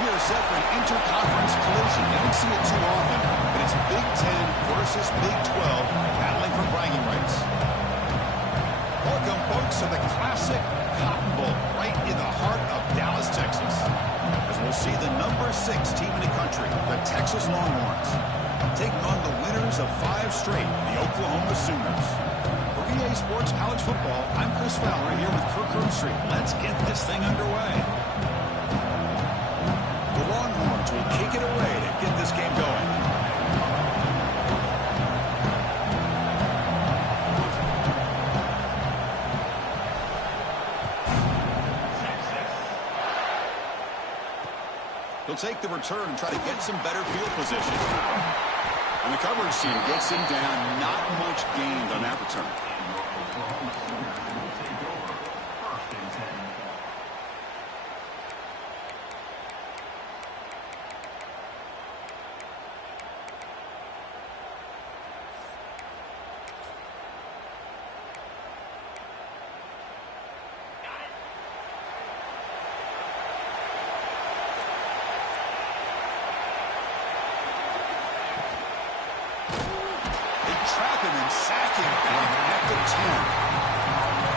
We are set for an interconference collision. You don't see it too often, but it's Big Ten versus Big 12 battling for bragging rights. Welcome, folks, to the classic Cotton Bowl right in the heart of Dallas, Texas. As we'll see the number 6 team in the country, the Texas Longhorns, taking on the winners of 5 straight, the Oklahoma Sooners. For EA Sports College Football, I'm Chris Fowler here with Kirk Herbstreit. Let's get this thing underway. The Longhorns will kick it away to get this game going. He'll take the return and try to get some better field position. And the coverage team gets him down. Not much gained on that return.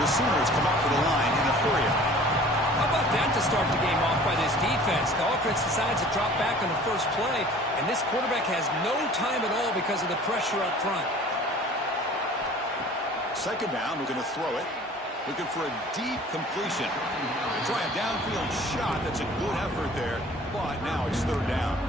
The Sooners come up for the line in a hurry. How about that to start the game off by this defense? The offense decides to drop back on the first play, and this quarterback has no time at all because of the pressure up front. Second down, we're going to throw it. Looking for a deep completion. Try a downfield shot. That's a good effort there, but now it's third down.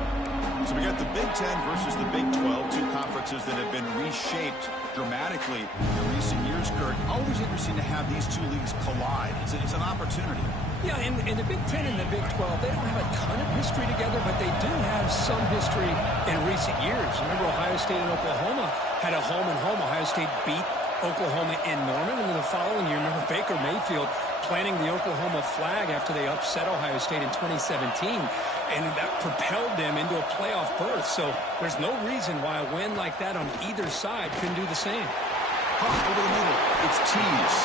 So we got the Big Ten versus the Big 12, 2 conferences that have been reshaped dramatically in recent years, Kirk. Always interesting to have these 2 leagues collide. It's an opportunity. Yeah, and the Big Ten and the Big 12, they don't have a ton of history together, but they do have some history in recent years. Remember, Ohio State and Oklahoma had a home-and-home. Ohio State beat Oklahoma in Norman, and then the following year, remember Baker Mayfield planting the Oklahoma flag after they upset Ohio State in 2017, and that propelled them into a playoff berth. So there's no reason why a win like that on either side couldn't do the same. Over the middle, it's Tease.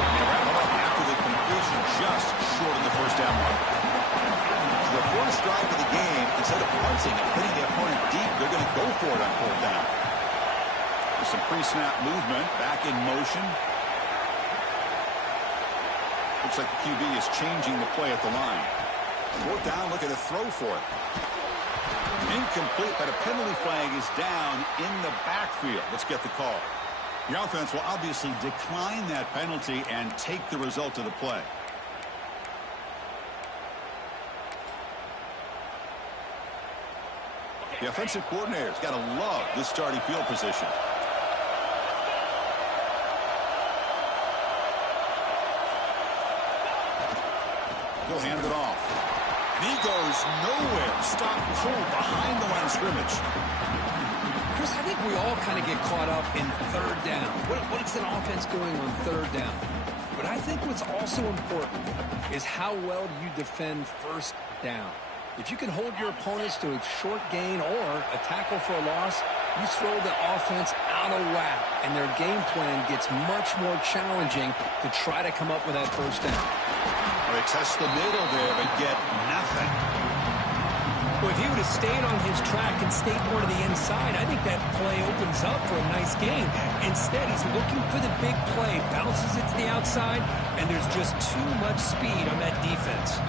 And wrap up after the completion, just short of the first down mark. So the first drive of the game, instead of punting and hitting the opponent deep, they're going to go for it on 4th down. With some pre-snap movement, back in motion. Looks like the QB is changing the play at the line. 4th down, looking to throw for it. Incomplete, but a penalty flag is down in the backfield. Let's get the call. The offense will obviously decline that penalty and take the result of the play. The offensive coordinator's got to love this starting field position. He'll hand it off. And he goes nowhere. Stop cold behind the line of scrimmage. Chris, I think we all kind of get caught up in 3rd down. What's an offense doing on 3rd down? But I think what's also important is how well you defend 1st down. If you can hold your opponents to a short gain or a tackle for a loss, you throw the offense out of whack, and their game plan gets much more challenging to try to come up with that 1st down. They test the middle there, but get nothing. Well, if he would have stayed on his track and stayed more to the inside, I think that play opens up for a nice game. Instead, he's looking for the big play, bounces it to the outside, and there's just too much speed on that defense.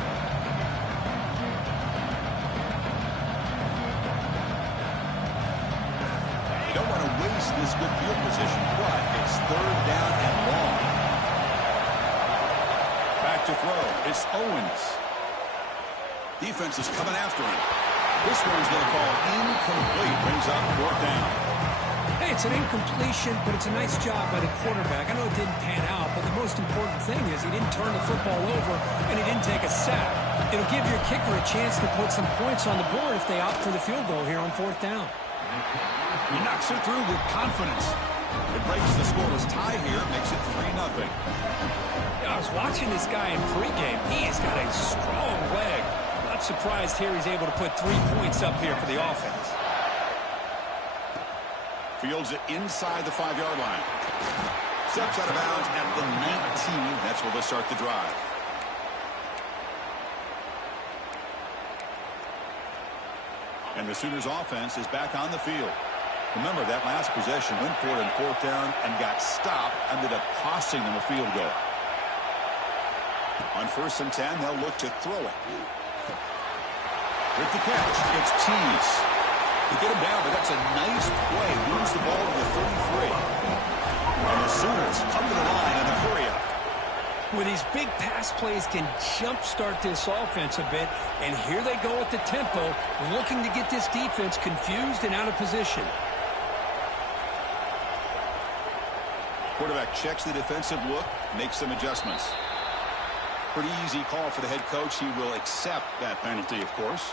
You don't want to waste this good field position, but it's 3rd down and long. Back to throw. It's Owens. Defense is coming after him. This one's going to fall incomplete. Brings up 4th down. Hey, it's an incompletion, but it's a nice job by the quarterback. I know it didn't pan out, but the most important thing is he didn't turn the football over and he didn't take a sack. It'll give your kicker a chance to put some points on the board if they opt for the field goal here on 4th down. He knocks it through with confidence. It breaks the scoreless tie here, makes it 3-0. I was watching this guy in pregame. He has got a strong leg. Not surprised here he's able to put 3 points up here for the offense. Fields it inside the 5-yard line. Steps out of bounds at the 19. That's where they'll start the drive. And the Sooners offense is back on the field. Remember, that last possession went for it on fourth down and got stopped, ended up costing them a field goal. On 1st and 10, they'll look to throw it. With the catch, it's Tease. They get him down, but that's a nice play. Moves the ball to the 33. And the Sooners come to the line in a hurry-up. With these big pass plays can jumpstart this offense a bit, and here they go at the tempo, looking to get this defense confused and out of position. Quarterback checks the defensive look, makes some adjustments. Pretty easy call for the head coach. He will accept that penalty, of course.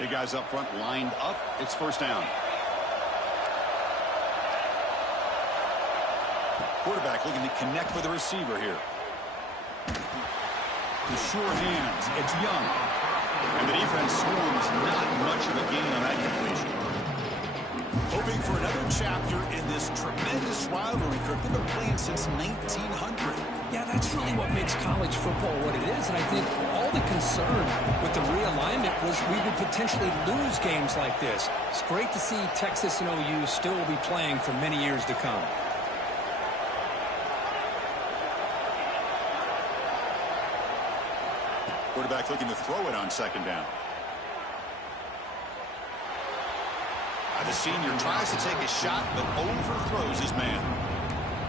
Big guys up front lined up. It's 1st down. Quarterback looking to connect with the receiver here. The sure hands. It's Young. And the defense swarms not much of a gain on that completion. Hoping for another chapter in this tremendous rivalry. Kirk, they've been playing since 1900. Yeah, that's really what makes college football what it is. And I think all the concern with the realignment was we would potentially lose games like this. It's great to see Texas and OU still will be playing for many years to come. Quarterback looking to throw it on 2nd down. The senior tries to take a shot, but overthrows his man.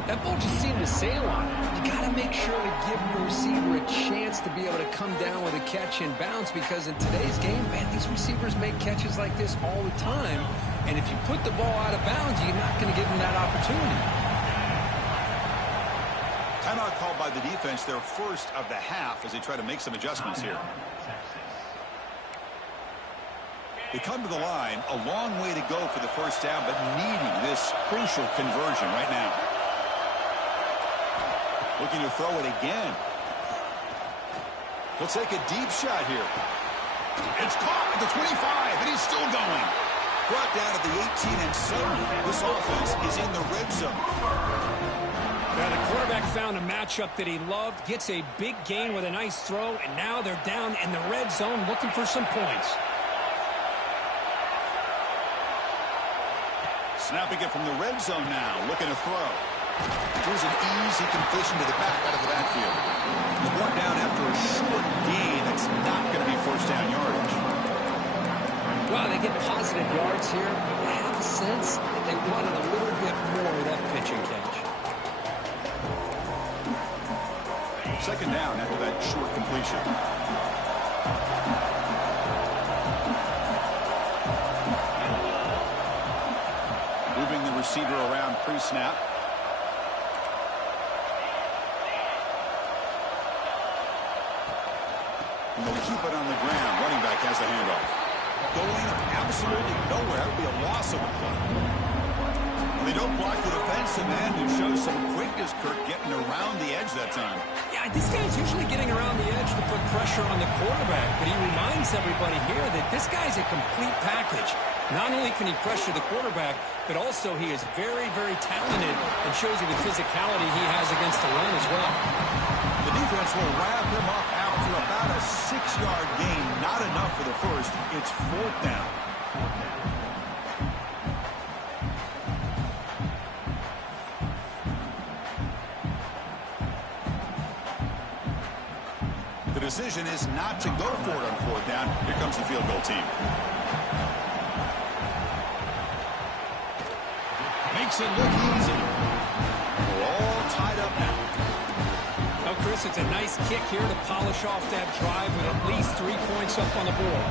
That ball just seemed to sail on him. You got to make sure to give the receiver a chance to be able to come down with a catch and bounce, because in today's game, man, these receivers make catches like this all the time. And if you put the ball out of bounds, you're not going to give them that opportunity. Timeout called by the defense, their first of the half, as they try to make some adjustments here. They come to the line, a long way to go for the 1st down, but needing this crucial conversion right now. Looking to throw it again. He'll take a deep shot here. It's caught at the 25, and he's still going. Brought down at the 18, and suddenly this offense is in the red zone. Now the quarterback found a matchup that he loved, gets a big gain with a nice throw, and now they're down in the red zone looking for some points. Snapping it from the red zone now, looking to throw. Here's an easy completion to the back out of the backfield. He's brought down after a short gain. That's not going to be 1st down yardage. Well, they get positive yards here. I have a sense that they wanted a little bit more of that pitch and catch. 2nd down after that short completion. Moving the receiver around pre-snap. And they'll keep it on the ground. Running back has the handoff. Going absolutely nowhere. That would be a loss of a play. They don't block the defensive end, who shows some quickness, Kirk, getting around the edge that time. Yeah, this guy's usually getting around the edge to put pressure on the quarterback, but he reminds everybody here that this guy's a complete package. Not only can he pressure the quarterback, but also he is very, very talented and shows you the physicality he has against the run as well. The defense will wrap him up after about a 6-yard gain. Not enough for the first. It's 4th down. The decision is not to go for it on 4th down. Here comes the field goal team. Makes it look easy. We're all tied up now. Oh, Chris, it's a nice kick here to polish off that drive with at least 3 points up on the board.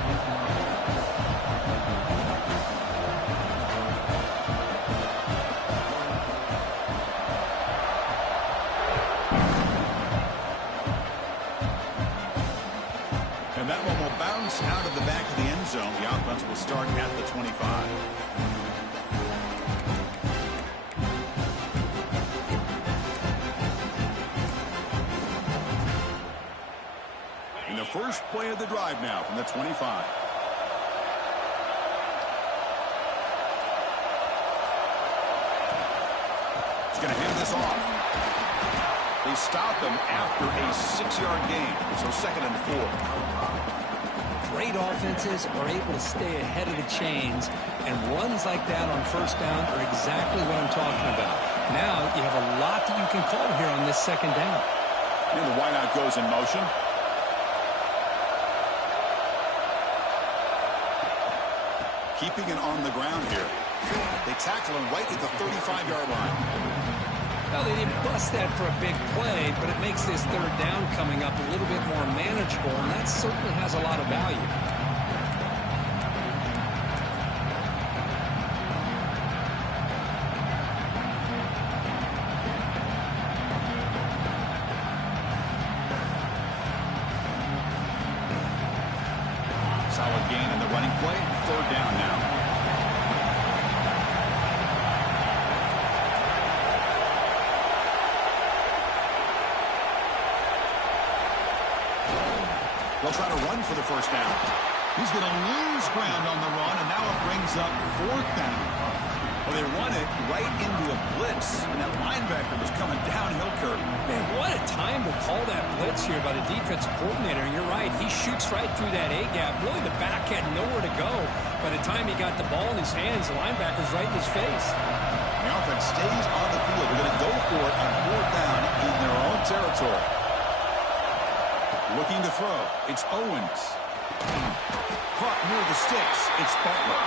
And that one will bounce out of the back of the end zone. The offense will start at the 25. In the first play of the drive now from the 25. He's going to hand this off. They stop him after a 6-yard gain, so 2nd and 4. Great offenses are able to stay ahead of the chains, and runs like that on 1st down are exactly what I'm talking about. Now you have a lot that you can call here on this 2nd down. And the wideout goes in motion. Keeping it on the ground here. They tackle him right at the 35-yard line. Well, they didn't bust that for a big play, but it makes this 3rd down coming up a little bit more manageable, and that certainly has a lot of value. Solid gain in the running play. 3rd down now. They'll try to run for the 1st down. He's going to lose ground on the run, and now it brings up 4th down. Well, they run it right into a blitz, and that linebacker was coming downhill curve. Man, what a time to call that blitz here by the defensive coordinator. And you're right, he shoots right through that A-gap. Really, the back had nowhere to go. By the time he got the ball in his hands, the linebacker's right in his face. The offense stays on the field. They're going to go for it on 4th down in their own territory. Looking to throw. It's Owens. Caught near the sticks. It's Butler.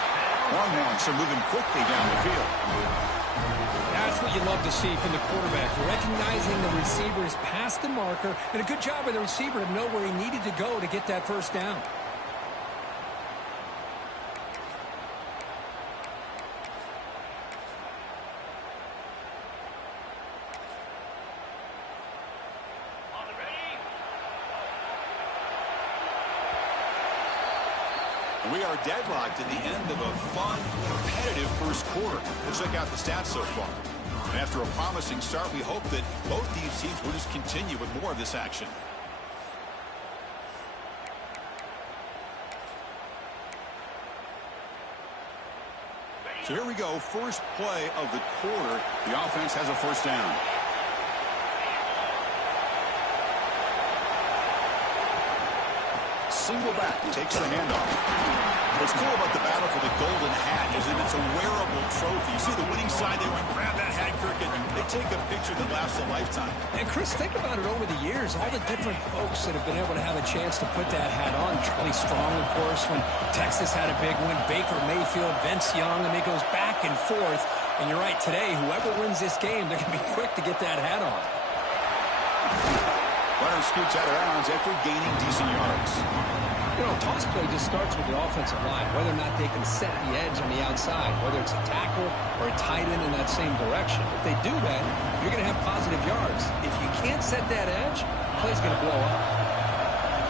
Longhorns are moving quickly down the field. That's what you love to see from the quarterback. Recognizing the receiver's past the marker. And a good job by the receiver to know where he needed to go to get that 1st down. We are deadlocked at the end of a fun, competitive 1st quarter. Let's check out the stats so far. And after a promising start, we hope that both these teams will just continue with more of this action. So here we go. First play of the quarter. The offense has a 1st down. Single back takes the handoff. What's cool about the battle for the golden hat is that it's a wearable trophy. You see the winning side, they went, grab that hat, Kirk, and they take a picture that lasts a lifetime. And Chris, think about it over the years, all the different folks that have been able to have a chance to put that hat on. Charlie Strong, of course, when Texas had a big win, Baker Mayfield, Vince Young, and it goes back and forth. And you're right, today, whoever wins this game, they're going to be quick to get that hat on. Runner scoots out of bounds after gaining decent yards. You know, toss play just starts with the offensive line, whether or not they can set the edge on the outside, whether it's a tackle or a tight end in that same direction. If they do that, you're going to have positive yards. If you can't set that edge, the play's going to blow up.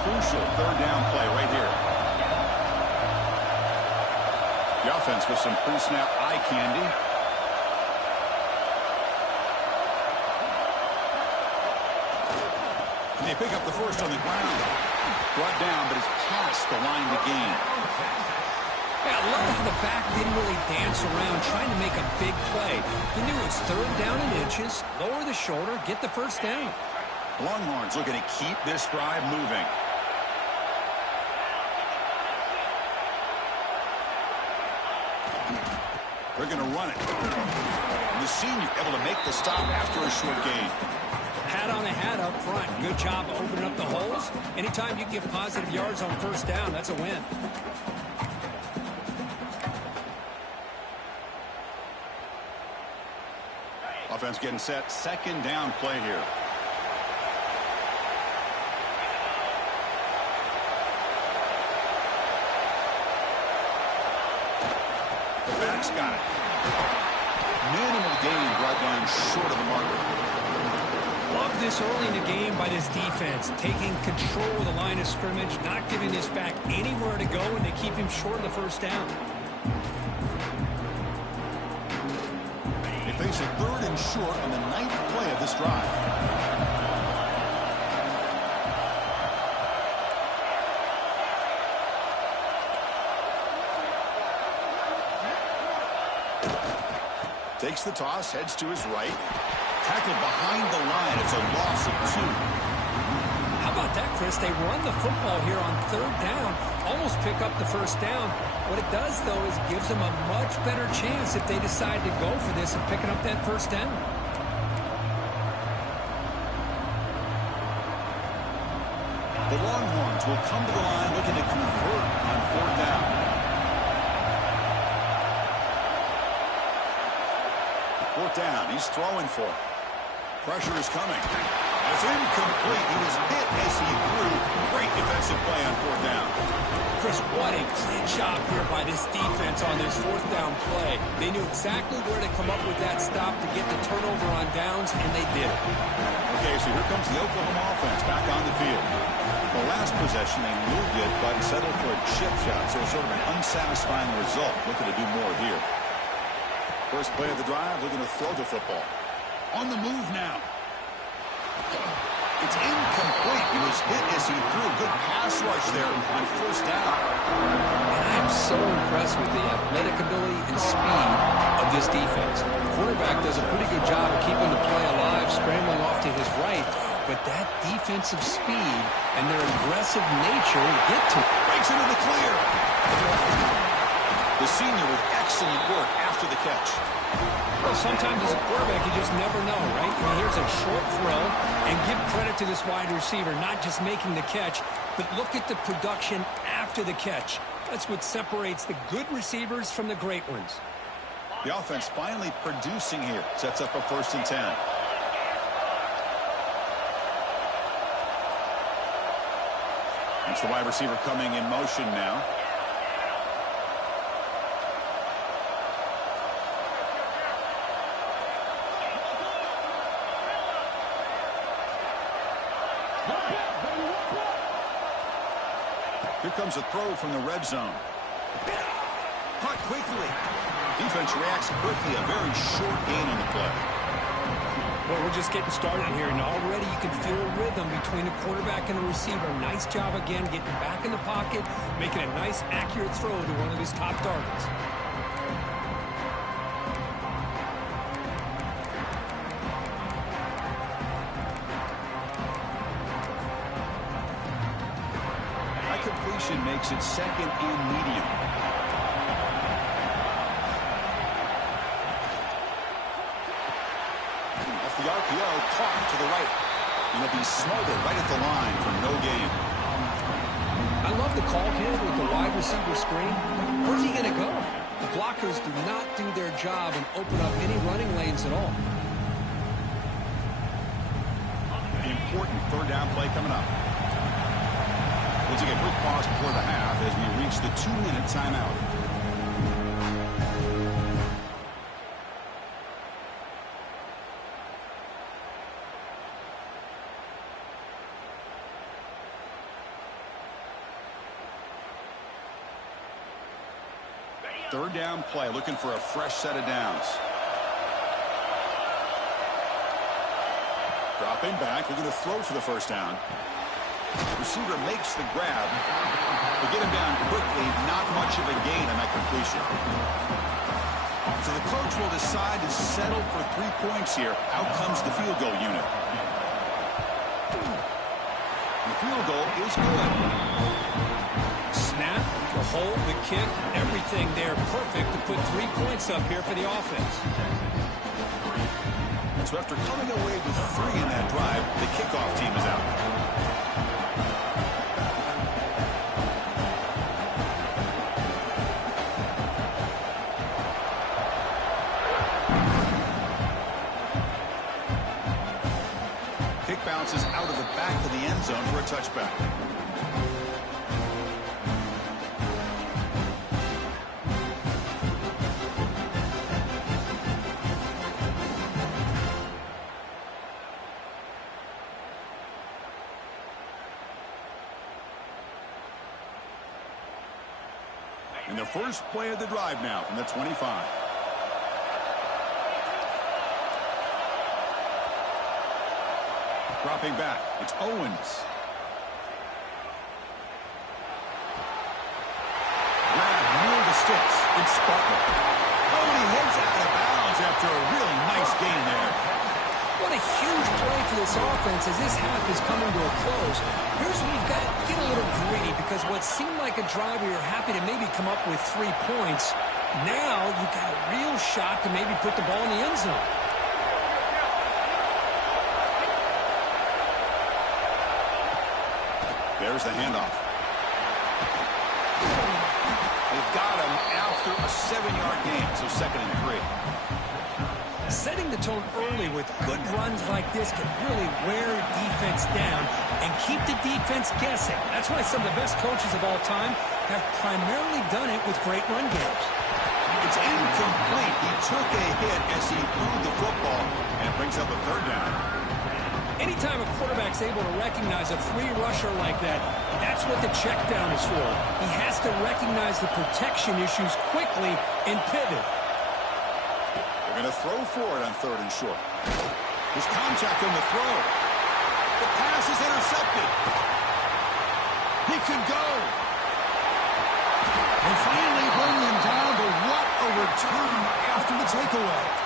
Crucial 3rd down play right here. The offense with some pre-snap eye candy. And they pick up the 1st on the ground. Brought down, but it's past the line to gain. Yeah, I love how the back didn't really dance around trying to make a big play. He knew it's 3rd down in inches, lower the shoulder, get the 1st down. Longhorns looking to keep this drive moving. They're going to run it. And the senior able to make the stop after a short gain. Hat on a hat up front. Good job opening up the holes. Anytime you get positive yards on 1st down, that's a win. Offense getting set. 2nd down play here. The back's got it. Minimal gain brought down short of the marker. Love this early in the game by this defense, taking control of the line of scrimmage, not giving this back anywhere to go, and they keep him short of the 1st down. They face a 3rd and short on the 9th play of this drive. Takes the toss, heads to his right. Tackled behind the line. It's a loss of 2. How about that, Chris? They run the football here on 3rd down, almost pick up the 1st down. What it does, though, is gives them a much better chance if they decide to go for this and picking up that 1st down. The Longhorns will come to the line looking to convert on 4th down. Fourth down, he's throwing for it. Pressure is coming. It's incomplete. He was hit as he threw. Great defensive play on 4th down. Chris, what a clean job here by this defense on this 4th down play. They knew exactly where to come up with that stop to get the turnover on downs, and they did it. Okay, so here comes the Oklahoma offense back on the field. The last possession, they moved it, but settled for a chip shot, so sort of an unsatisfying result. Looking to do more here. First play of the drive, looking to throw the football. On the move now. It's incomplete. He was hit as he threw. Good pass rush there on 1st down. And I am so impressed with the athletic ability and speed of this defense. The quarterback does a pretty good job of keeping the play alive, scrambling off to his right. But that defensive speed and their aggressive nature get to it. Breaks into the clear. The senior with excellent work after the catch. Well, sometimes as a quarterback, you just never know, right? I mean, here's a short throw, and give credit to this wide receiver, not just making the catch, but look at the production after the catch. That's what separates the good receivers from the great ones. The offense finally producing here. Sets up a 1st and 10. It's the wide receiver coming in motion now. Here comes a throw from the red zone. Caught quickly. Defense reacts quickly. A very short gain on the play. Well, we're just getting started here, and already you can feel a rhythm between the quarterback and the receiver. Nice job again getting back in the pocket, making a nice, accurate throw to one of his top targets. That completion makes it 2nd and medium. The RPO caught to the right. And it'll be smothered right at the line for no gain. I love the call here with the wide receiver screen. Where's he going to go? The blockers do not do their job and open up any running lanes at all. The important 3rd down play coming up. We'll take a quick pause before the half as we reach the 2-minute timeout. Third down play, looking for a fresh set of downs. Dropping back, looking to throw for the 1st down. Receiver makes the grab. They get him down quickly, not much of a gain on that completion. So the coach will decide to settle for 3 points here. Out comes the field goal unit. The field goal is good. Snap, the hold, the kick, everything there perfect to put 3 points up here for the offense. So after coming away with 3 in that drive, the kickoff team is out. Kick bounces out of the back of the end zone for a touchback. And the first play of the drive now from the 25. Dropping back, it's Owens. Grabbed near the sticks, it's Sputler. Oh, he heads out of bounds after a really nice gain there. huge play for this offense as this half is coming to a close. Here's where you've got to get a little greedy because what seemed like a drive where you're happy to maybe come up with 3 points, now you've got a real shot to maybe put the ball in the end zone. There's the handoff. They've got him after a 7-yard gain, so 2nd and 3. Setting the tone early with good runs like this can really wear defense down and keep the defense guessing. That's why some of the best coaches of all time have primarily done it with great run games. It's incomplete. He took a hit as he threw the football, and it brings up a 3rd down. Anytime a quarterback's able to recognize a free rusher like that, that's what the check down is for. He has to recognize the protection issues quickly and pivot. They're going to throw for it on 3rd and short. There's contact on the throw. The pass is intercepted. He could go. They finally bring him down, but what a return after the takeaway.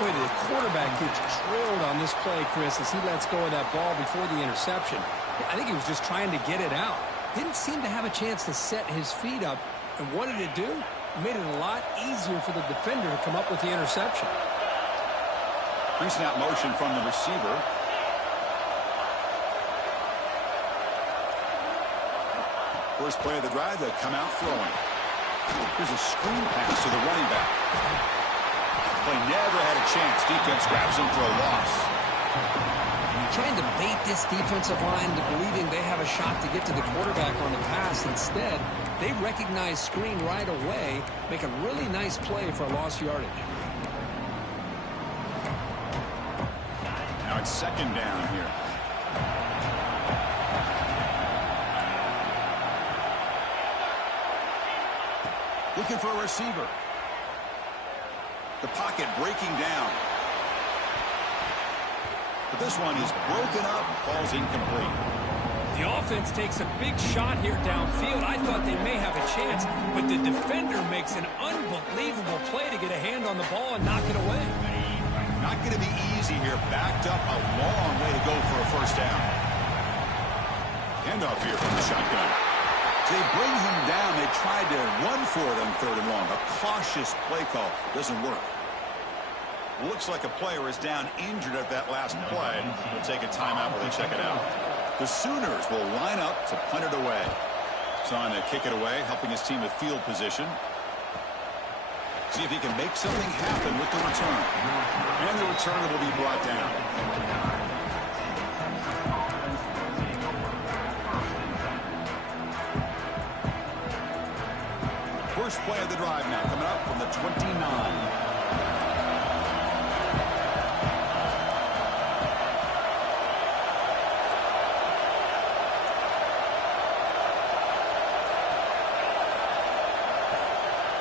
Boy, the quarterback gets drilled on this play, Chris, as he lets go of that ball before the interception. I think he was just trying to get it out. Didn't seem to have a chance to set his feet up. And what did it do? It made it a lot easier for the defender to come up with the interception. Pre-snap motion from the receiver. First play of the drive, they come out throwing. Here's a screen pass to the running back. Play never had a chance. Defense grabs him for a loss. Trying to bait this defensive line to believing they have a shot to get to the quarterback on the pass. Instead, they recognize screen right away, make a really nice play for lost yardage. Now it's 2nd down here. Looking for a receiver. The pocket breaking down. But this one is broken up, falls incomplete. The offense takes a big shot here downfield. I thought they may have a chance, but the defender makes an unbelievable play to get a hand on the ball and knock it away. Not going to be easy here. Backed up a long way to go for a 1st down. Handoff here from the shotgun. So they bring him down. They tried to run for it on 3rd and 1. A cautious play call doesn't work. Looks like a player is down injured at that last play. We'll take a timeout while they check it out. The Sooners will line up to punt it away. Trying to kick it away, helping his team with field position. See if he can make something happen with the return. And the return will be brought down. First play of the drive now coming up from the 29.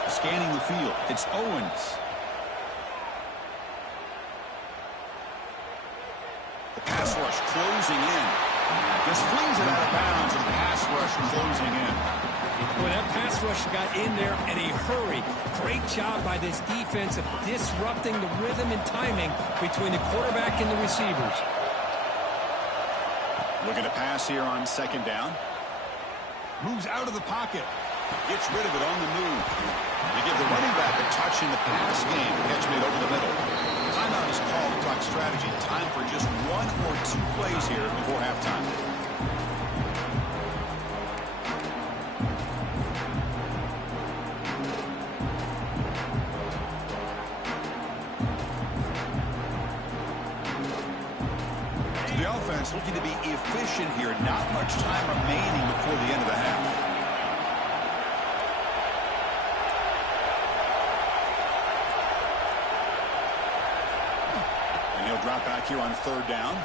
Scanning the field, it's Owens. The pass rush closing in. Just flings it out of bounds, and the pass rush closing in. Boy, that pass rush got in there in a hurry. Great job by this defense of disrupting the rhythm and timing between the quarterback and the receivers. Looking to pass here on 2nd down. Moves out of the pocket. Gets rid of it on the move. They give the running back a touch in the pass game. Catch made over the middle. Timeout is called to talk strategy. Time for just 1 or 2 plays here before halftime. So the offense looking to be efficient here. Not much time remaining before the end of the half. Drop back here on 3rd down.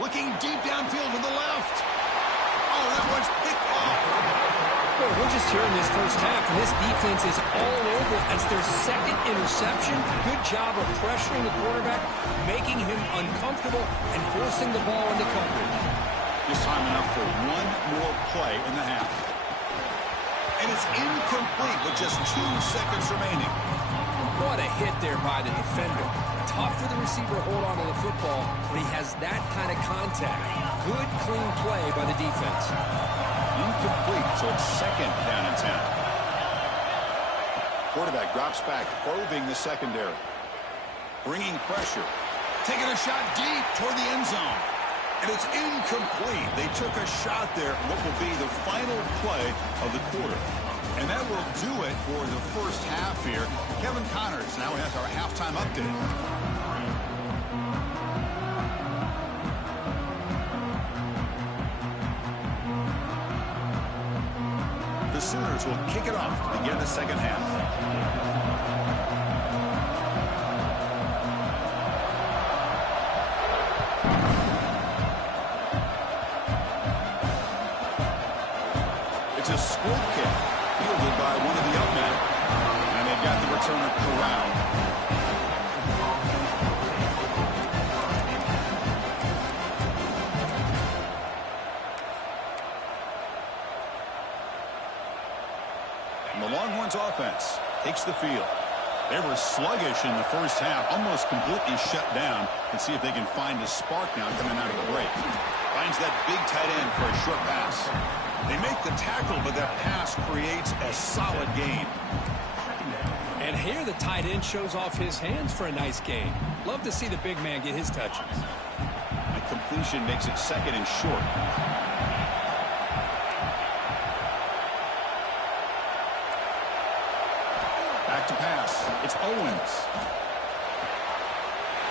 Looking deep downfield to the left. Oh, that one's picked off. Boy, we're just here in this first half, and this defense is all over as their 2nd interception. Good job of pressuring the quarterback, making him uncomfortable, and forcing the ball into coverage. Just time enough for 1 more play in the half. And it's incomplete with just 2 seconds remaining. What a hit there by the defender. tough for the receiver to hold on to the football, but he has that kind of contact. Good, clean play by the defense. Incomplete, so it's second down and 10. Quarterback drops back, probing the secondary. Bringing pressure. Taking a shot deep toward the end zone. And it's incomplete. They took a shot there, what will be the final play of the quarter. And that will do it for the first half here. Kevin Connors now has our halftime update. The Sooners will kick it off to begin the second half. It's a squib kick fielded by one of the up men. And they've got the returner corralled. And the Longhorns offense takes the field. They were sluggish in the first half, almost completely shut down. And see if they can find a spark now coming out of the break. Finds that big tight end for a short pass. They make the tackle, but that pass creates a solid gain. And here the tight end shows off his hands for a nice gain. Love to see the big man get his touches. A completion makes it second and short. Back to pass. It's Owens.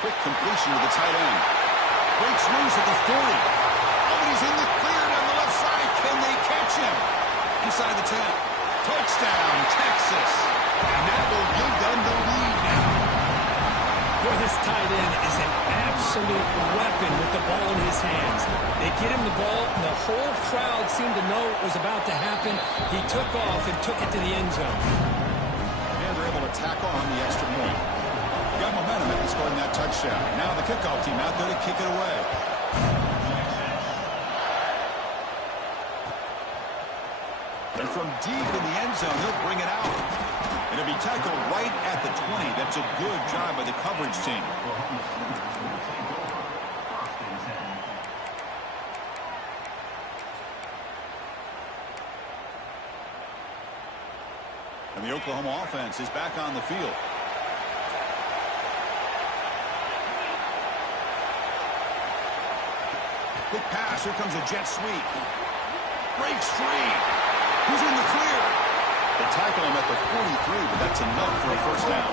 Quick completion to the tight end. Breaks loose at the 40. Oh, and he's in the clear down the left side. Can they catch him? Inside the 10. Touchdown, Texas. And that will give them the lead now. Boy, this tight end is an absolute weapon with the ball in his hands. They get him the ball, and the whole crowd seemed to know it was about to happen. He took off and took it to the end zone. And they're able to tack on the extra point. Got momentum in scoring that touchdown. Now the kickoff team out there to kick it away. And from deep in the end zone, they'll bring it out. It'll be tackled right at the 20. That's a good job by the coverage team. And the Oklahoma offense is back on the field. Quick pass. Here comes a jet sweep. Breaks free. Who's in the clear? They tackle him at the 43, but that's enough for a first down.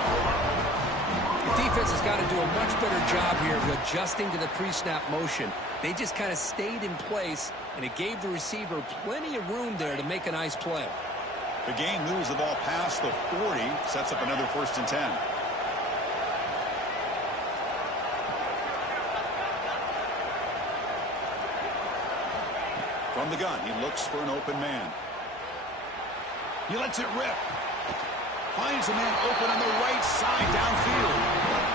The defense has got to do a much better job here of adjusting to the pre-snap motion. They just kind of stayed in place, and it gave the receiver plenty of room there to make a nice play. The game moves the ball past the 40, sets up another 1st and 10. From the gun, he looks for an open man. He lets it rip. Finds a man open on the right side downfield.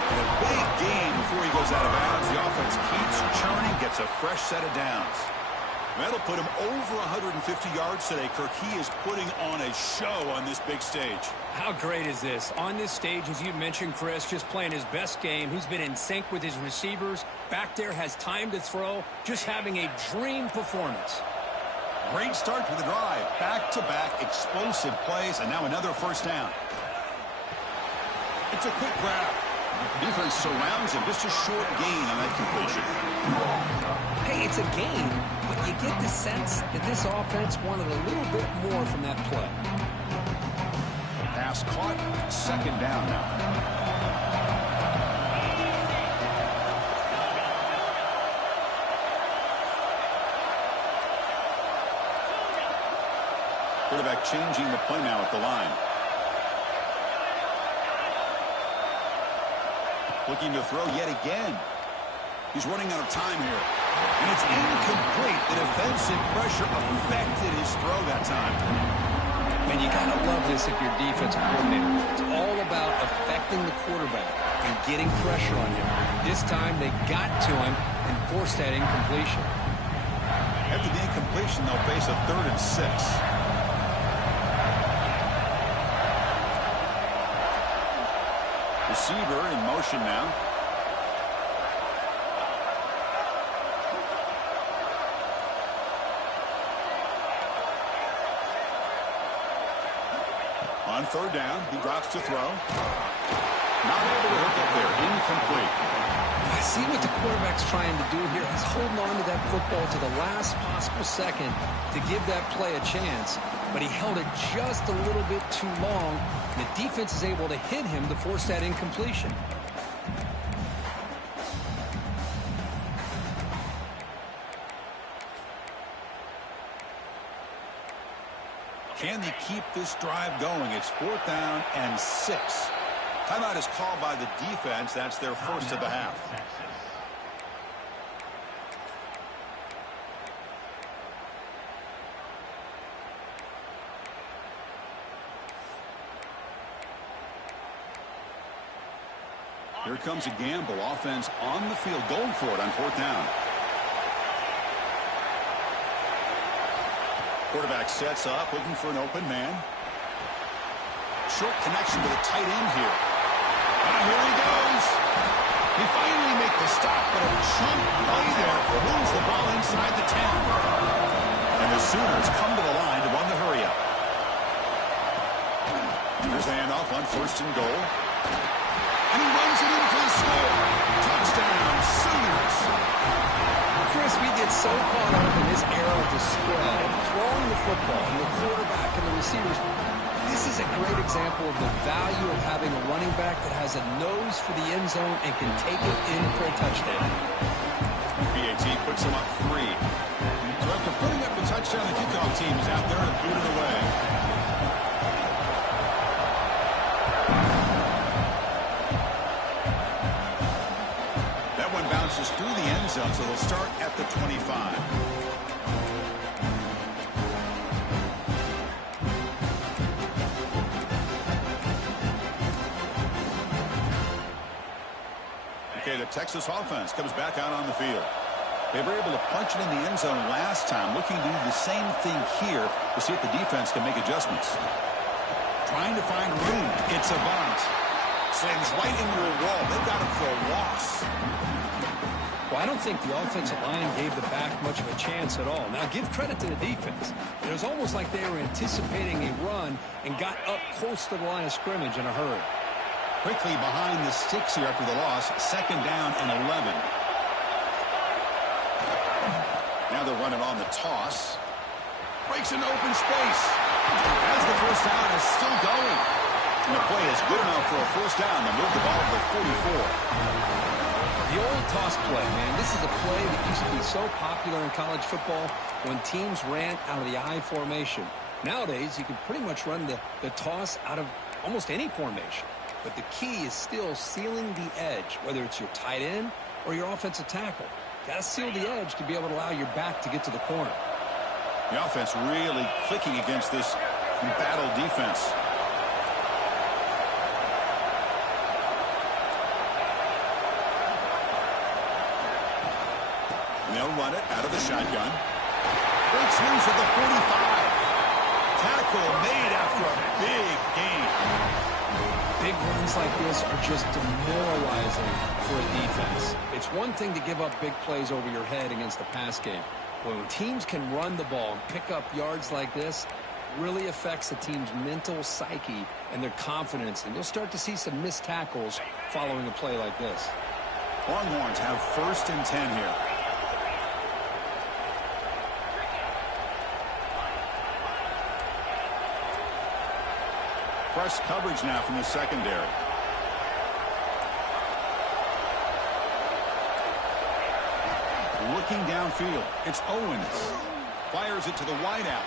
And a big gain before he goes out of bounds. The offense keeps churning, gets a fresh set of downs. That'll put him over 150 yards today, Kirk. He is putting on a show on this big stage. How great is this? On this stage, as you mentioned, Chris, just playing his best game. He's been in sync with his receivers. Back there, has time to throw. Just having a dream performance. Great start to the drive. Back-to-back explosive plays, and now another first down. It's a quick grab. Defense surrounds him. Just a short gain on that completion. Hey, it's a gain, but you get the sense that this offense wanted a little bit more from that play. Pass caught. Second down now. Quarterback changing the play now at the line. Looking to throw yet again. He's running out of time here. And it's incomplete. The defensive pressure affected his throw that time. And you got to love this if you're defensive coordinator. It's all about affecting the quarterback and getting pressure on him. This time they got to him and forced that incompletion. After the incompletion, they'll face a 3rd and 6. Receiver in motion now. On third down, he drops to throw. Not able to hook up there. Incomplete. I see what the quarterback's trying to do here. He's holding on to that football to the last possible second to give that play a chance. But he held it just a little bit too long. And the defense is able to hit him to force that incompletion. Can they keep this drive going? It's 4th down and 6. Timeout is called by the defense. That's their first of the half. Here comes a gamble. Offense on the field, going for it on 4th down. Quarterback sets up, looking for an open man. Short connection to the tight end here. Here he goes. He finally makes the stop, but a chunk play there moves the ball inside the 10. And the Sooners come to the line to run the hurry up. Here's the handoff on 1st and goal. And he runs it in for the score. Touchdown, Sooners. Chris, we get so caught up in this era of the spread, of throwing the football, and the quarterback and the receivers. This is a great example of the value of having a running back that has a nose for the end zone and can take it in for a touchdown. PAT puts him up 3. So after putting up the touchdown, the kickoff team is out there to boot it away. That one bounces through the end zone, so they'll start at the 25. Okay, the Texas offense comes back out on the field. They were able to punch it in the end zone last time, looking to do the same thing here to see if the defense can make adjustments. Trying to find room. It's a bunt. Sends right into a wall. They've got him for a loss. Well, I don't think the offensive line gave the back much of a chance at all. Now, give credit to the defense. It was almost like they were anticipating a run and got up close to the line of scrimmage in a hurry. Quickly behind the sticks here after the loss. 2nd down and 11. Now they're running on the toss. Breaks into open space. As the 1st down is still going. And the play is good enough for a 1st down to move the ball to the 44. The old toss play, man. This is a play that used to be so popular in college football when teams ran out of the I formation. Nowadays, you can pretty much run the toss out of almost any formation. But the key is still sealing the edge, whether it's your tight end or your offensive tackle. Got to seal the edge to be able to allow your back to get to the corner. The offense really clicking against this battle defense. And they'll run it out of the shotgun. Breaks loose at the 45. Tackle made after a big gain. Big runs like this are just demoralizing for a defense. It's one thing to give up big plays over your head against the pass game. But when teams can run the ball and pick up yards like this, it really affects the team's mental psyche and their confidence. And you'll start to see some missed tackles following a play like this. Longhorns have 1st and 10 here. Press coverage now from the secondary. Looking downfield, it's Owens. Fires it to the wideout.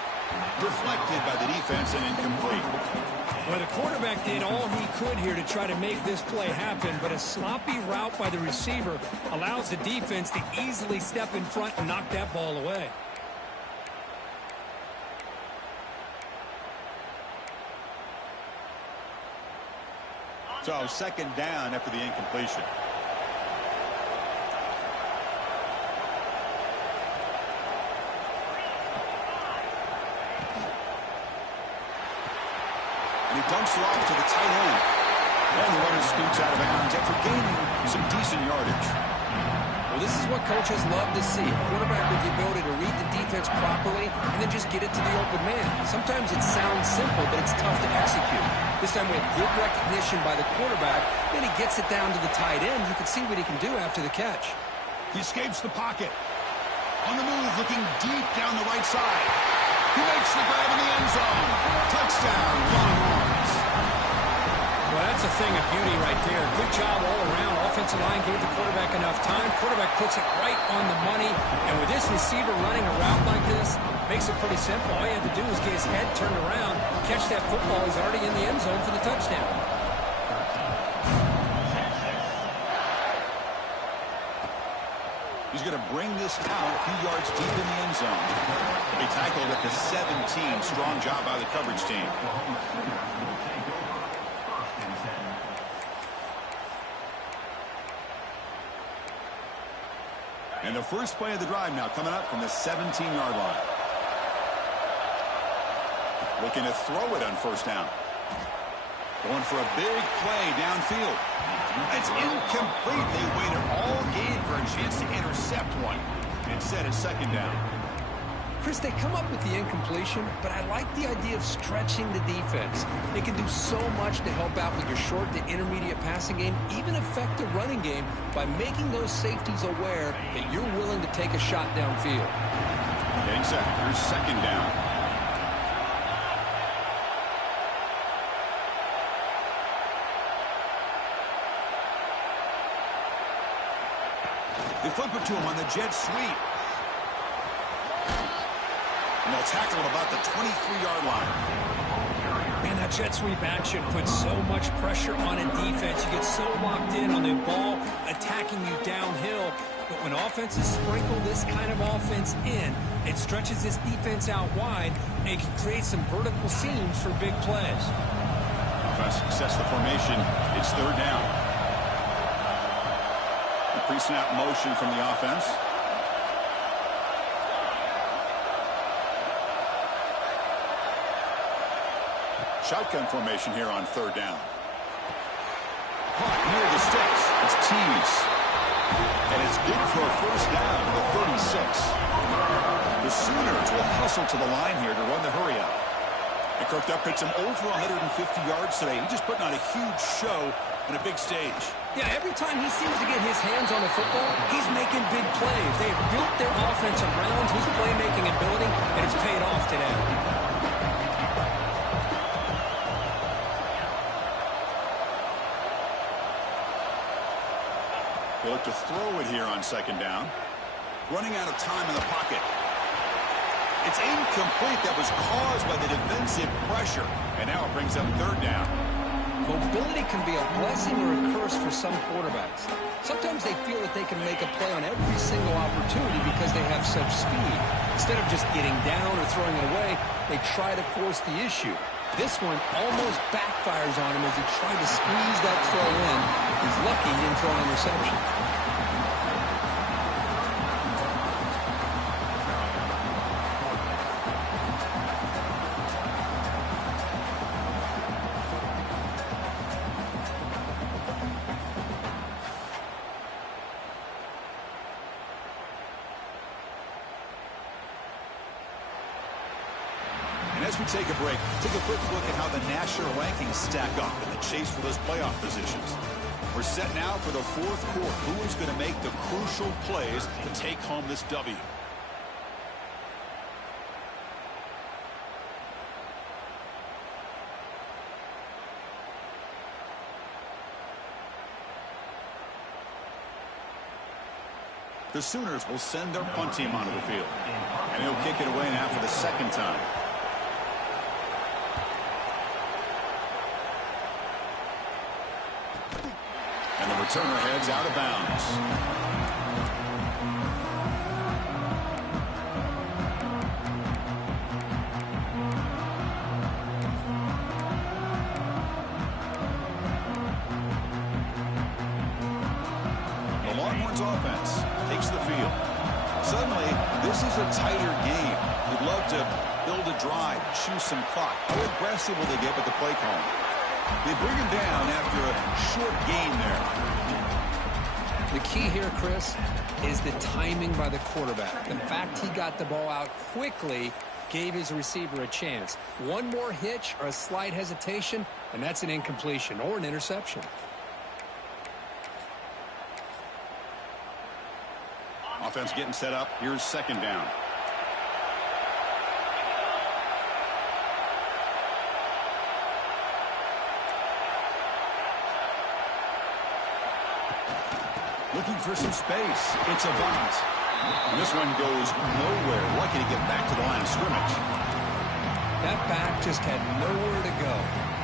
Deflected by the defense and incomplete. Well, the quarterback did all he could here to try to make this play happen, but a sloppy route by the receiver allows the defense to easily step in front and knock that ball away. So 2nd down after the incompletion. And he dumps it off to the tight end. And the runner scoots out of bounds after gaining some decent yardage. Well, Well, this is what coaches love to see. A quarterback with the ability to read the defense properly and then just get it to the open man. Sometimes it sounds simple, but it's tough to execute. This time with good recognition by the quarterback, then he gets it down to the tight end. You can see what he can do after the catch. He escapes the pocket. On the move, looking deep down the right side. He makes the grab in the end zone. Touchdown, Longhorns. Well, that's a thing of beauty right there. Good job all around. Offensive line gave the quarterback enough time. Quarterback puts it right on the money. And with this receiver running a route like this, makes it pretty simple. All you have to do is get his head turned around, catch that football. He's already in the end zone for the touchdown. He's going to bring this out a few yards deep in the end zone. They tackled at the 17. Strong job by the coverage team. And the first play of the drive now coming up from the 17-yard line. Looking to throw it on first down. Going for a big play downfield. It's incomplete. They waited all game for a chance to intercept one. Instead, it's second down. Chris, they come up with the incompletion, but I like the idea of stretching the defense. They can do so much to help out with your short to intermediate passing game, even affect the running game by making those safeties aware that you're willing to take a shot downfield. Getting set. Here's second down. They flip it to him on the jet sweep. And they'll tackle him about the 23-yard line. Man, that jet sweep action puts so much pressure on a defense. You get so locked in on the ball attacking you downhill. But when offenses sprinkle this kind of offense in, it stretches this defense out wide, and it can create some vertical seams for big plays. Offense success the formation. It's third down. Pre-snap motion from the offense. Shotgun formation here on third down. Caught near the sticks. It's Tease. And it's good for a first down to the 36. The Sooners will hustle to the line here to run the hurry up. And Kirk Duck hits him over 150 yards today. He's just putting on a huge show on a big stage. Yeah, every time he seems to get his hands on the football, he's making big plays. They have built their offense around his playmaking ability, and it's paid off today. They look to throw it here on second down. Running out of time in the pocket. It's incomplete. That was caused by the defensive pressure. And now it brings up third down. Mobility can be a blessing or a curse for some quarterbacks. Sometimes they feel that they can make a play on every single opportunity because they have such speed. Instead of just getting down or throwing it away, they try to force the issue. This one almost backfires on him as he tried to squeeze that throw in. He's lucky he didn't throw an interception. As we take a break, take a quick look at how the national rankings stack up in the chase for those playoff positions. We're set now for the fourth quarter. Who is going to make the crucial plays to take home this W? The Sooners will send their punt team onto the field. And he'll kick it away now for the second time. And the returner heads out of bounds. The Longhorns offense takes the field. Suddenly, this is a tighter game. You'd love to build a drive, choose some clock. How aggressive will they get with the play calling? They bring him down after a short gain there. The key here, Chris, is the timing by the quarterback. The fact he got the ball out quickly gave his receiver a chance. One more hitch or a slight hesitation, and that's an incompletion or an interception. Offense getting set up. Here's second down. Looking for some space. It's a bunt. And this one goes nowhere. Lucky to get back to the line of scrimmage. That back just had nowhere to go.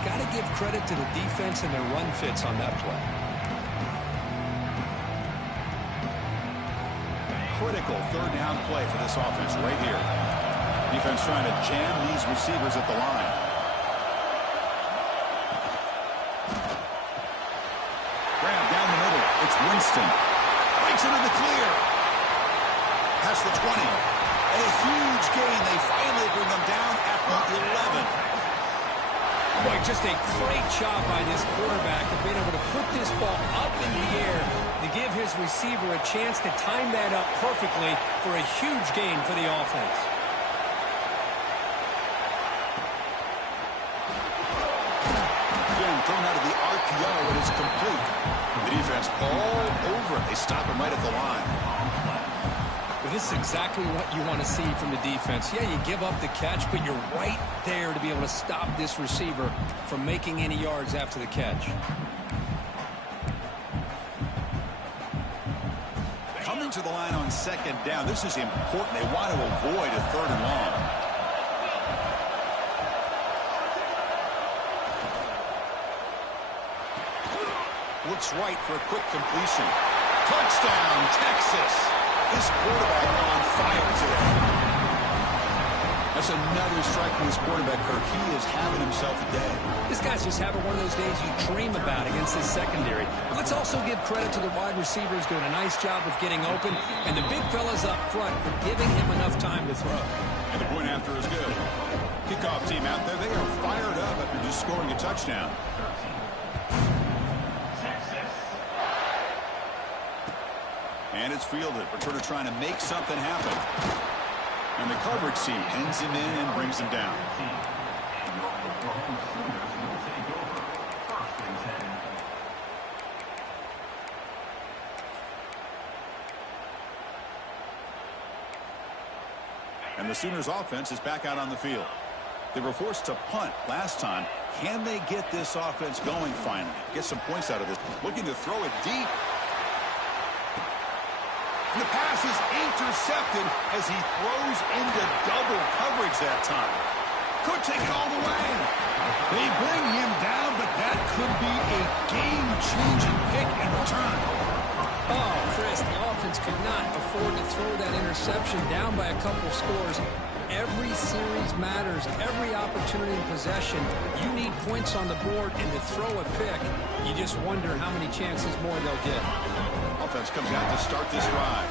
Got to give credit to the defense and their run fits on that play. Critical third down play for this offense right here. Defense trying to jam these receivers at the line. Grab down the middle. It's Winston. Breaks into the clear. Past the 20. And a huge gain. They finally bring them down at the 11. Boy, just a great job by this quarterback of being able to put this ball up in the air to give his receiver a chance to time that up perfectly for a huge gain for the offense. Again, thrown out of the RPO, and it's complete. The defense all over it. They stop him right at the line. Well, this is exactly what you want to see from the defense. Yeah, you give up the catch, but you're right there to be able to stop this receiver from making any yards after the catch. Coming to the line on second down. This is important. They want to avoid a third and long. Looks right for a quick completion. Touchdown, Texas. This quarterback on fire today. That's another strike from this quarterback, Kirk. He is having himself a day. This guy's just having one of those days you dream about against his secondary. Let's also give credit to the wide receivers doing a nice job of getting open, and the big fellas up front for giving him enough time to throw. And the point after is good. Kickoff team out there, they are fired up after just scoring a touchdown. And it's fielded. Returner trying to make something happen. And the coverage team pins him in and brings him down. And the Sooners offense is back out on the field. They were forced to punt last time. Can they get this offense going finally? Get some points out of this. Looking to throw it deep. And the pass is intercepted as he throws into double coverage that time. Could take it all the way. They bring him down, but that could be a game-changing pick in return. Oh, Chris, the offense could not afford to throw that interception down by a couple scores. Every series matters. Every opportunity in possession, you need points on the board, and to throw a pick, you just wonder how many chances more they'll get. Offense comes out to start this drive.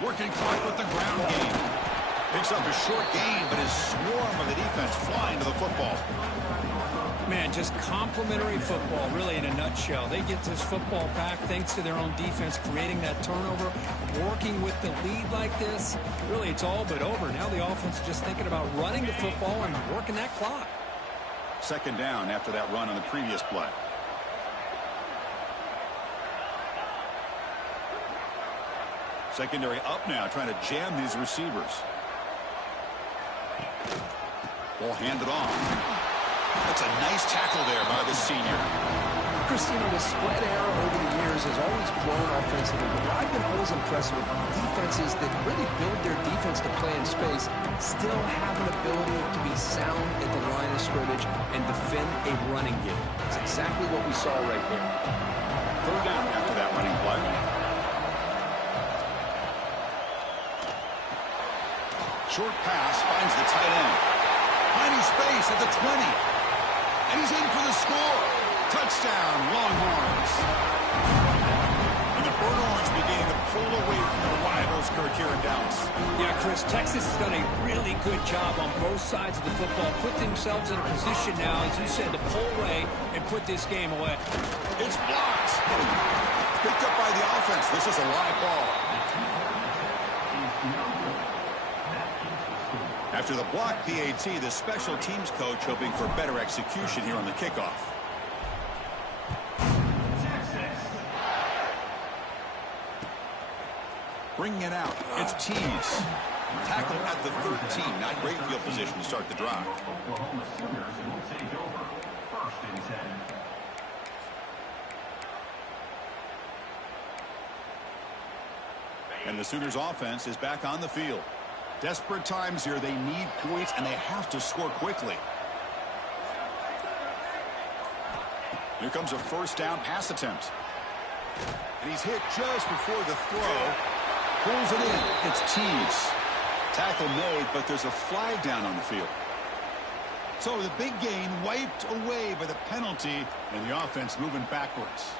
Working clock with the ground game. Picks up a short gain, but his swarm of the defense flying to the football. Man, just complimentary football, really, in a nutshell. They get this football back thanks to their own defense, creating that turnover, working with the lead like this. Really, it's all but over. Now the offense is just thinking about running the football and working that clock. Second down after that run on the previous play. Secondary up now, trying to jam these receivers. Ball handed off. That's a nice tackle there by the senior. Christina, the spread era over the years has always grown offensively, but what I've been always impressed with defenses that really build their defense to play in space still have an ability to be sound at the line of scrimmage and defend a running game. It's exactly what we saw right here. Third down after that running play. Short pass finds the tight end. Finding space at the 20. And he's in for the score. Touchdown, Longhorns. And the Birdhorns beginning to pull away from their rivals, Kirk, here in Dallas. Yeah, Chris, Texas has done a really good job on both sides of the football. Put themselves in a position now, as you said, to pull away and put this game away. It's blocked. Picked up by the offense. This is a live ball. After the block PAT, the special teams coach hoping for better execution here on the kickoff. Bringing it out. It's Tees. Tackle at the 13. Not great field position to start the drive. And the Sooners offense is back on the field. Desperate times here. They need points, and they have to score quickly. Here comes a first down pass attempt. And he's hit just before the throw. Pulls it in. It's Tees. Tackle made, but there's a flag down on the field. So the big gain wiped away by the penalty, and the offense moving backwards.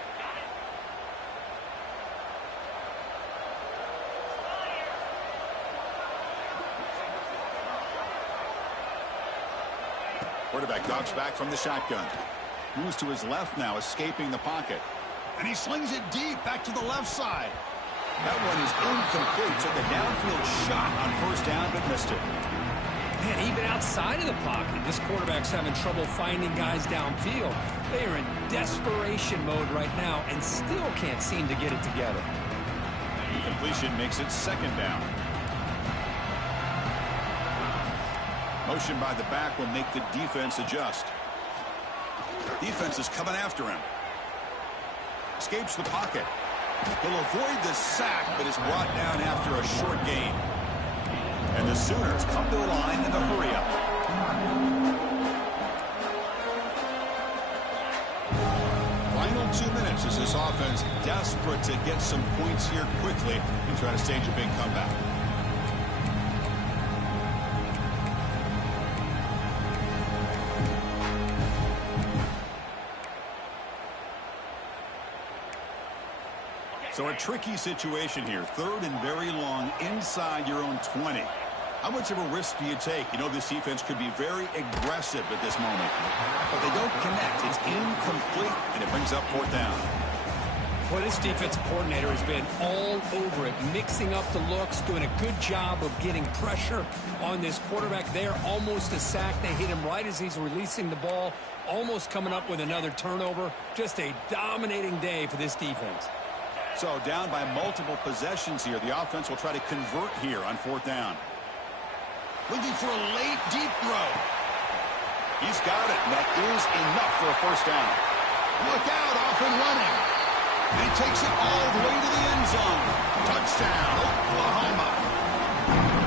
Quarterback drops back from the shotgun. Moves to his left now, escaping the pocket. And he slings it deep back to the left side. That one is incomplete. Took a downfield shot on first down, but missed it. Man, even outside of the pocket, this quarterback's having trouble finding guys downfield. They are in desperation mode right now and still can't seem to get it together. Incompletion makes it second down. Motion by the back will make the defense adjust. Defense is coming after him. Escapes the pocket. He'll avoid the sack, but is brought down after a short gain. And the Sooners come to the line in the hurry-up. Final 2 minutes as this offense desperate to get some points here quickly and try to stage a big comeback. So a tricky situation here. Third and very long inside your own 20. How much of a risk do you take? You know this defense could be very aggressive at this moment. But they don't connect. It's incomplete, and it brings up fourth down. Well, this defensive coordinator has been all over it, mixing up the looks, doing a good job of getting pressure on this quarterback there. Almost a sack. They hit him right as he's releasing the ball, almost coming up with another turnover. Just a dominating day for this defense. So down by multiple possessions here. The offense will try to convert here on fourth down. Looking for a late, deep throw. He's got it, and that is enough for a first down. Look out, off and running. And he takes it all the way to the end zone. Touchdown, Oklahoma.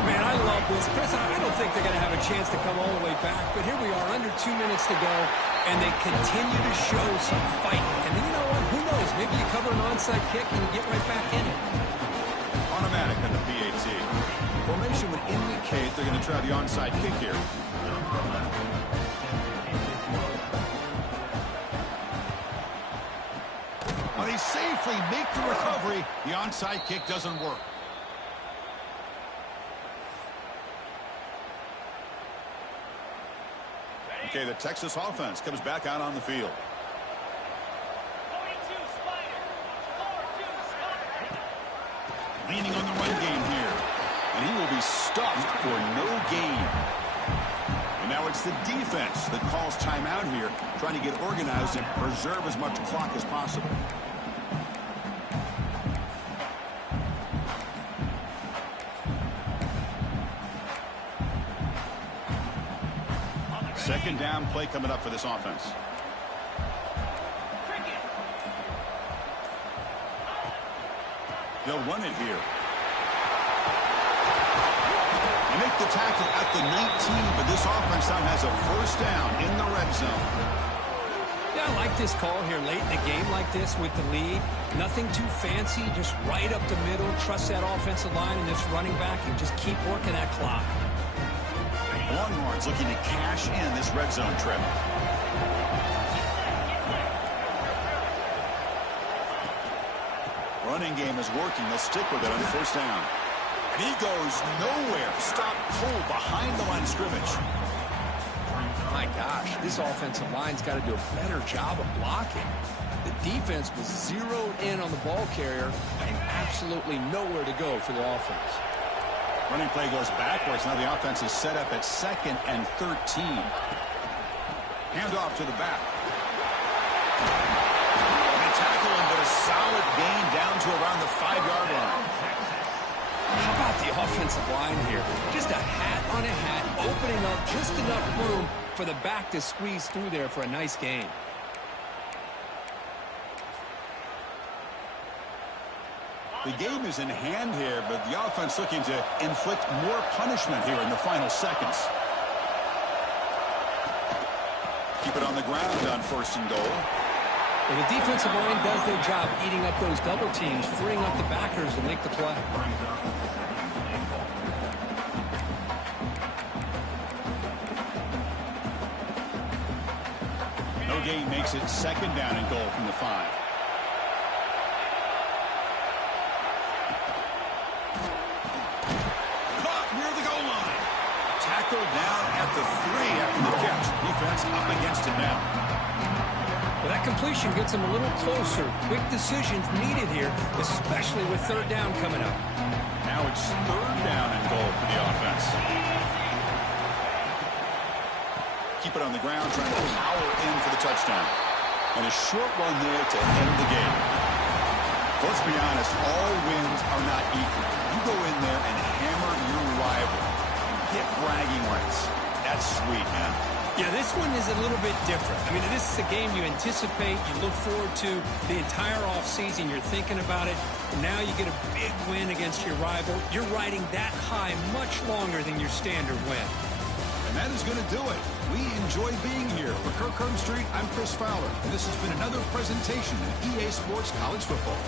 Man, I love this. Chris, I don't think they're going to have a chance to come all the way back, but here we are, under 2 minutes to go, and they continue to show some fight. And then, you know what? Who knows? Maybe you cover an onside kick and get right back in it. Automatic on the PAT. Formation would indicate they're going to try the onside kick here. Well, they safely make the recovery. The onside kick doesn't work. Okay, the Texas offense comes back out on the field. Leaning on the run game here. And he will be stuffed for no gain. And now it's the defense that calls timeout here, trying to get organized and preserve as much clock as possible. Second down play coming up for this offense. They'll run it here. They make the tackle at the 19, but this offense now has a first down in the red zone. Yeah, I like this call here late in the game like this with the lead. Nothing too fancy, just right up the middle. Trust that offensive line and this running back and just keep working that clock. Longhorns looking to cash in this red zone trip. Running game is working. They'll stick with it on first down. And he goes nowhere. Stop cold behind the line of scrimmage. My gosh, this offensive line's got to do a better job of blocking. The defense was zeroed in on the ball carrier and absolutely nowhere to go for the offense. Running play goes backwards. Now the offense is set up at 2nd and 13. Hand off to the back. They tackle him, but a solid gain down to around the 5-yard line. How about the offensive line here? Just a hat on a hat, opening up just enough room for the back to squeeze through there for a nice gain. The game is in hand here, but the offense looking to inflict more punishment here in the final seconds. Keep it on the ground on 1st and goal. Well, the defensive line does their job eating up those double teams, freeing up the backers to make the play. No gain makes it 2nd down and goal from the 5. Caught near the goal line. Tackled down at the 3 after the catch. Defense up against it now. Well, that completion gets them a little closer. Quick decisions needed here, especially with 3rd down coming up. Now it's 3rd down and goal for the offense. Keep it on the ground, trying to power in for the touchdown. And a short one there to end the game. Let's be honest, all wins are not equal. You go in there and hammer your rival. Get bragging rights. That's sweet, man. Yeah, this one is a little bit different. I mean, this is a game you anticipate, you look forward to the entire offseason. You're thinking about it. Now you get a big win against your rival. You're riding that high much longer than your standard win. And that is going to do it. We enjoy being here. For Kirk Herbstreit, I'm Chris Fowler, and this has been another presentation of EA Sports College Football.